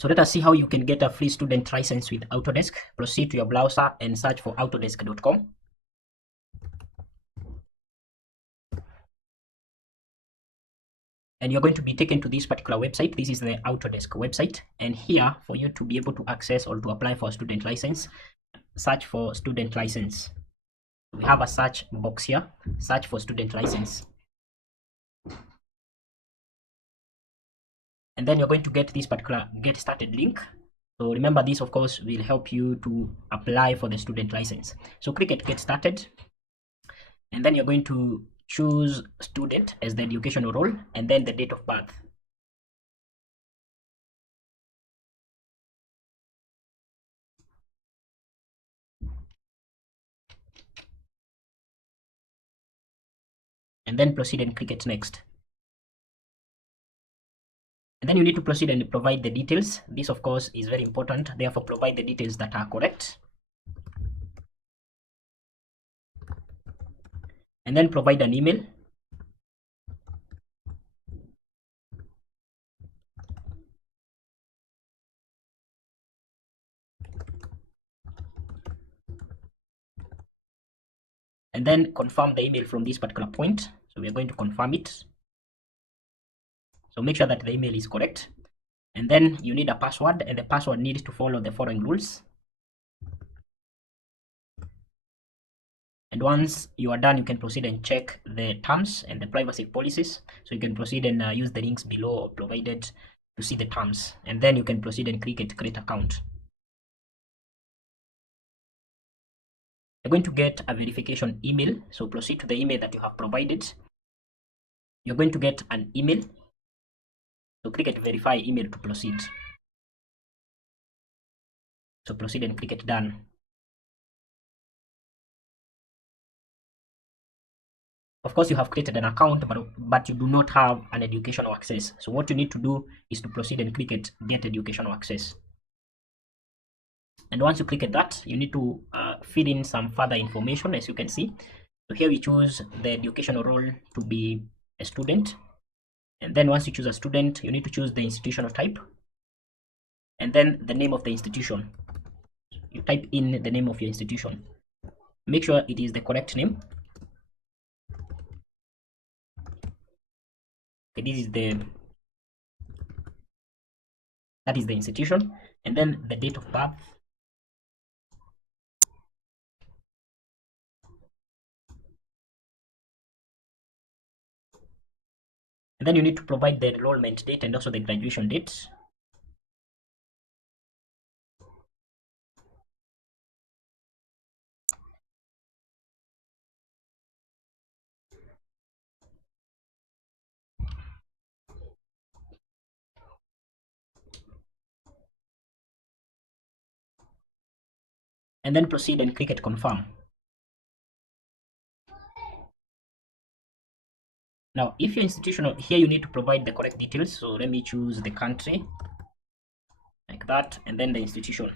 So let us see how you can get a free student license with Autodesk. Proceed to your browser and search for autodesk.com. And you're going to be taken to this particular website. This is the Autodesk website. And here, for you to be able to access or to apply for a student license, search for student license. We have a search box here. Search for student license. And then you're going to get this particular get started link. So remember, this of course will help you to apply for the student license. So click it, get started, and then you're going to choose student as the educational role and then the date of birth. And then proceed and click it next. And then you need to proceed and provide the details. This of course is very important, therefore provide the details that are correct. And then provide an email. And then confirm the email from this particular point. So we are going to confirm it. So make sure that the email is correct. And then you need a password, and the password needs to follow the following rules. And once you are done, you can proceed and check the terms and the privacy policies. So you can proceed and use the links below provided to see the terms. And then you can proceed and click it, create account. You're going to get a verification email. So proceed to the email that you have provided. You're going to get an email. So click it, verify email to proceed. So proceed and click it, done. Of course, you have created an account, but you do not have an educational access. So what you need to do is to proceed and click it, get educational access. And once you click at that, you need to fill in some further information, as you can see. So here we choose the educational role to be a student. And then once you choose a student, you need to choose the institutional type. And then the name of the institution. You type in the name of your institution. Make sure it is the correct name. Okay, that is the institution. And then the date of birth. And then you need to provide the enrollment date and also the graduation date. And then proceed and click it confirm. Now, if your institutional, here you need to provide the correct details. So let me choose the country like that, and then the institution.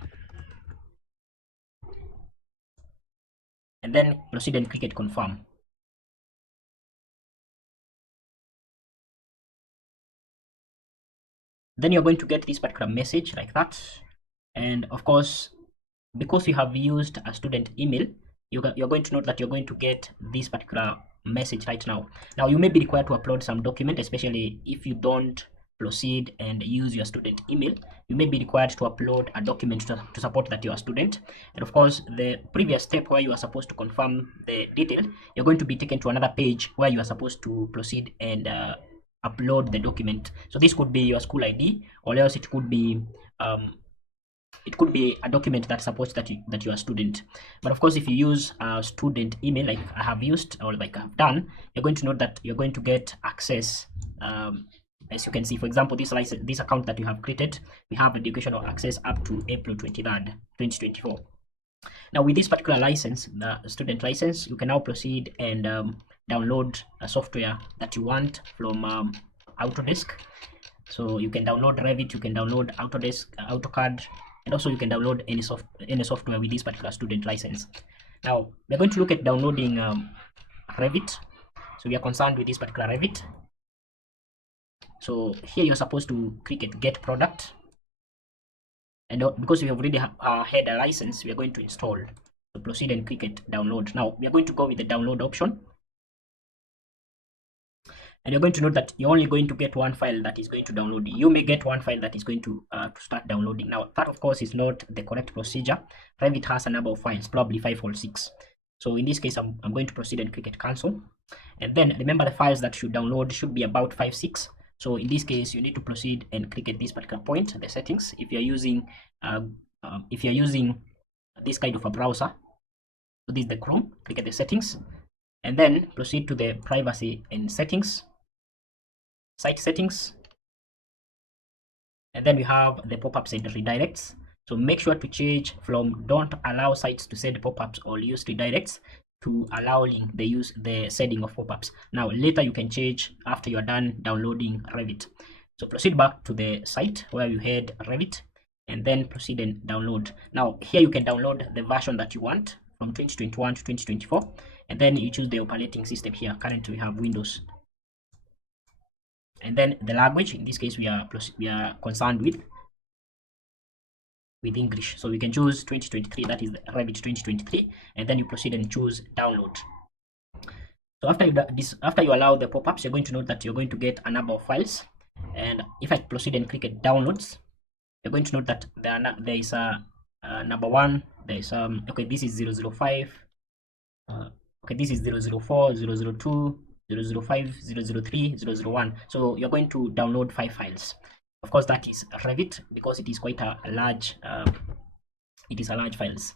And then proceed and click it confirm. Then you're going to get this particular message like that. And of course, because you have used a student email, you're going to note that you're going to get this particular message right now. Now, you may be required to upload some document, especially if you don't proceed and use your student email. You may be required to upload a document to support that you're a student. And of course, the previous step where you are supposed to confirm the detail, you're going to be taken to another page where you are supposed to proceed and upload the document. So this could be your school ID, or else it could be a document that supports that you are a student. But of course, if you use a student email like I have used or like I've done, you're going to note that you're going to get access. As you can see, for example, this account that you have created, we have educational access up to April 23rd, 2024. Now, with this particular license, the student license, you can now proceed and download a software that you want from Autodesk. So you can download Revit, you can download Autodesk, AutoCAD, and also you can download any software with this particular student license. Now, we're going to look at downloading Revit. So we are concerned with this particular Revit. So here you're supposed to click at Get Product. And because we already had a license, we are going to install. So proceed and click it download. Now we are going to go with the download option, and you're going to note that you're only going to get one file that is going to download. You may get one file that is going to start downloading. Now that of course is not the correct procedure. Revit has a number of files, probably 5 or 6. So in this case, I'm going to proceed and click it cancel. And then remember, the files that should download should be about 5, 6. So in this case, you need to proceed and click at this particular point, the settings. If you're using this kind of a browser, so this is the Chrome, click at the settings, and then proceed to the privacy and settings, site settings, and then we have the pop-ups and redirects. So make sure to change from don't allow sites to send pop-ups or use redirects to allowing the setting of pop-ups. Now later you can change after you're done downloading Revit. So proceed back to the site where you had Revit, and then proceed and download. Now here you can download the version that you want from 2021 to 2024, and then you choose the operating system here. Currently we have Windows, and then the language, in this case we are concerned with English. So we can choose 2023, that is Revit 2023, and then you proceed and choose download. So after you allow the pop-ups, you're going to note that you're going to get a number of files. And if I proceed and click at downloads, you're going to note that there is a number 1. There is okay, this is 005. Okay, this is 004, 002, 005, 003, 001. So you're going to download 5 files. Of course, that is Revit because it is quite a large. It is a large files.